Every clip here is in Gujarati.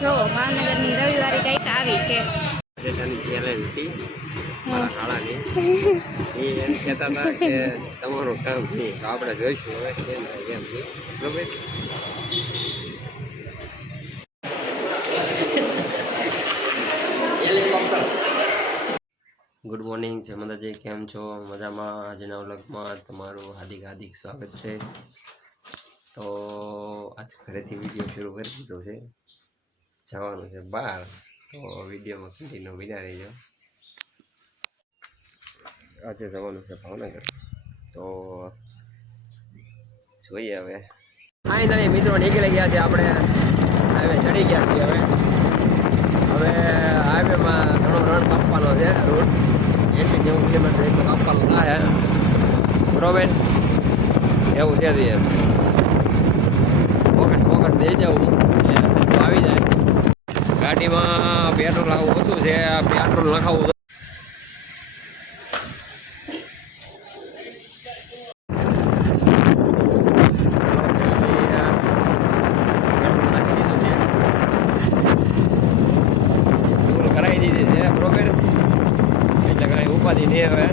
જો ભાવનગરની રવિવારે કંઈક આવી છે. ચેલેન્જ હતી મારા શાળાની. એ એમ કહેતા હતા કે તમારું કામ નહીં, તો આપણે જોઈશું હવે કેમ થાય કેમ નહીં. બરોબર. ગુડ મોર્નિંગ, જય માતાજી. કેમ છો? મજામાં? આજના વ્લોગમાં તમારું હાર્દિક હાર્દિક સ્વાગત છે. તો આજ ઘરેથી વિડીયો શરૂ કરી દીધો છે. જવાનું છે બહાર, તો વિડીયોમાં કન્ટિન્યુ બિના રહીજો. આજે જવાનું છે ભાવનગર, તો જોઈએ હવે. ફાઇનલી મિત્રો નીકળી ગયા છે. આપણે હાઈવે ચડી ગયા છીએ. હવે હાઈવેમાં ઘણો રન કાપવાનો છે. રૂટ 80-90 કિલોમીટર એક કાપવાનો થાય, બરોબર? એવું છે. ફોકસ દઈ જવું એટલે આવી જાય. ગાડીમાં પેટ્રોલ આવું ઓછું છે, પેટ્રોલ નખાવું. કરાવી દીધી છે બરોબર, એટલે કાંઈ ઉપાધિ નહીં હવે.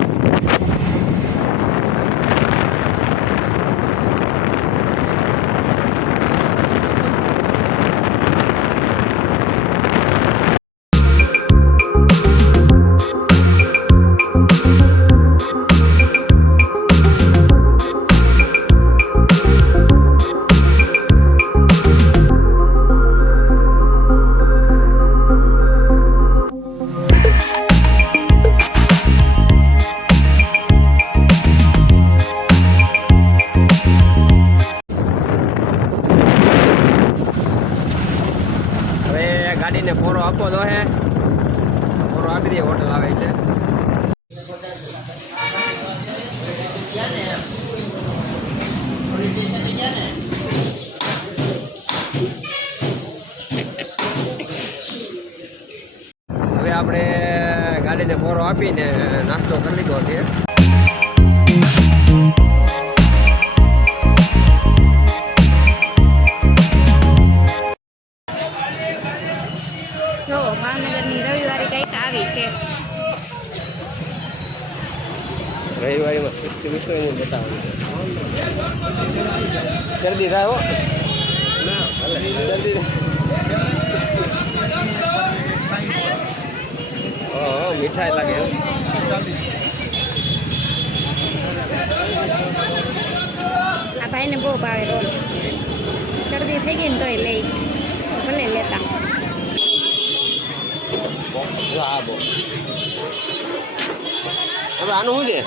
ગાડીને પોરો આપવો તો હે, પોરો આપી દઈએ હોટલ આવે એટલે. હવે આપણે ગાડીને પોરો આપીને નાસ્તો કરી લીધો છે. જો ભાવનગરની રવિવારે કંઈક આવી છે. રવિવારીમાં સુસ્તી વિસ્તો એને બતાવવાનું શરદી થાય હો ના શરદી મીઠાઈ લાગે એમ. આ ભાઈને બહુ ભાવે રોલ. શરદી થઈ ગઈ ને તોય લઈ ભલે લેતા. હા બહુ. હવે આનું શું છે?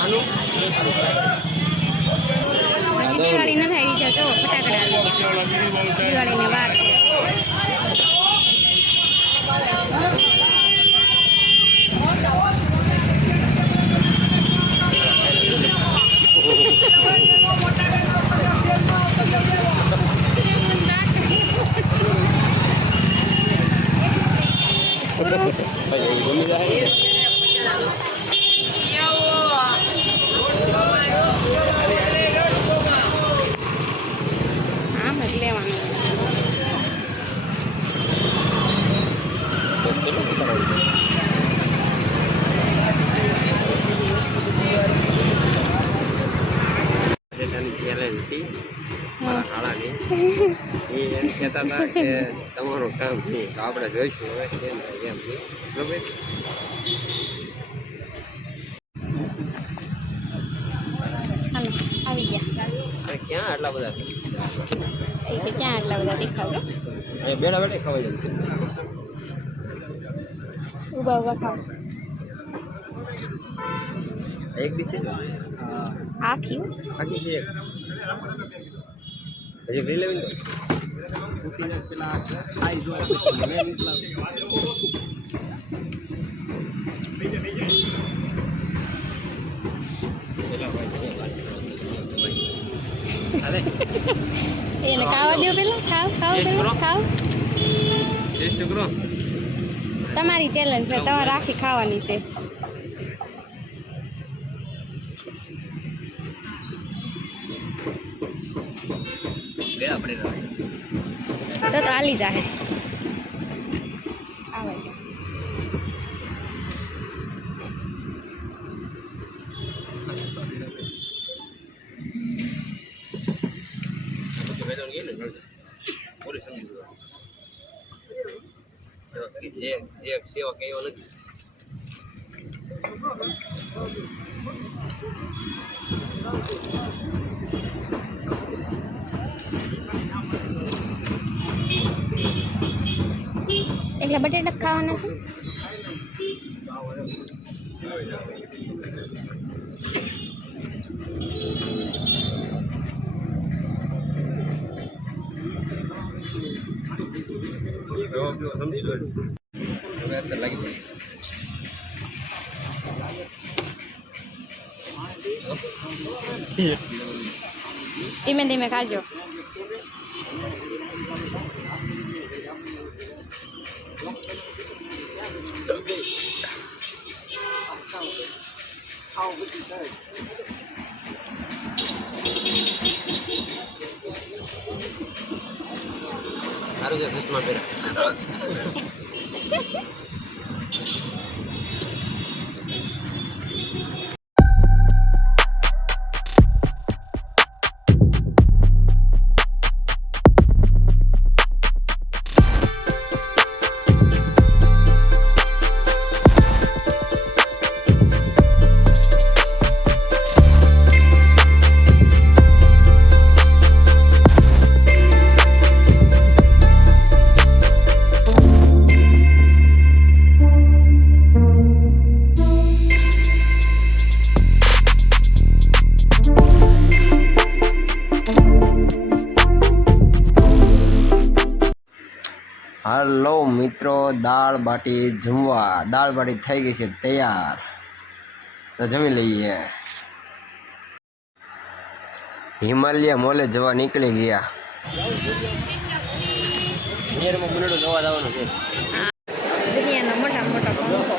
આનું દિવાળી નથી આવી જાય. જો ફટાકડા આવી ગયા. દિવાળીની વાર ગમી જાય. આમ જ લેવાનું. ચેલેન્જ હતી મારા શાળાની. એ એમ કહેતા હતા કે તમારું કામ નહીં, તો આપણે જોઈશું હવે કેમ થાય કેમ નહીં. બરોબર. આવી ગયા. ક્યાં આટલા બધા ક્યાં આટલા બધા દેખાવ છે? બેડા બેઠે ખવાઈ જાય છે. ઉભા ઉભા ખાવ. એક ડીશ છે આખી છે એક. હજી લઈ લેવી ને એને ખાવા દો પેલા. ખાવ પેલા ખાવ. ટેસ્ટ કરો. તમારી ચેલેન્જ છે, તમારે આખી ખાવાની છે. ગયા આપણે તો આલી જાહે આવે એક સેવા કહેવો નથી. એકલા બટેટા ખાવાના છે સમજી લો હવે અસર લાગી ધીમે ધીમે ખાજો સારું છે ચશ્મા પહેરા. હાલો મિત્રો, દાળ બાટી જમવા. દાળ બાટી થઈ ગઈ છે તૈયાર, તો જમી લઈએ. હિમાલય મોલે જવા નીકળી ગયા. બુલેટો જોવા જવાનું છે. દુનિયાનો મોટા મોટા પંખો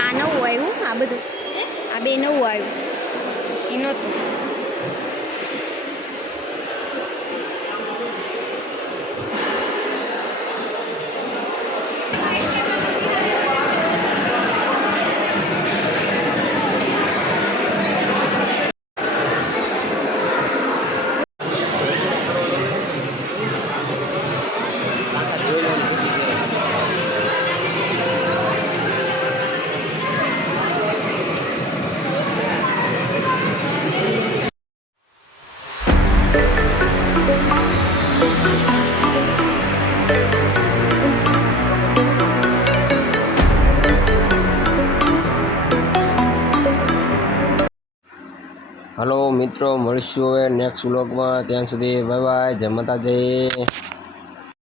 આ નવું આવ્યું આ બધું આ બે નવું આવ્યું એ નહોતું હલો મિત્રો, મળીશું હવે નેક્સ્ટ વ્લોગમાં. ત્યાં સુધી બાય બાય, જય માતાજી.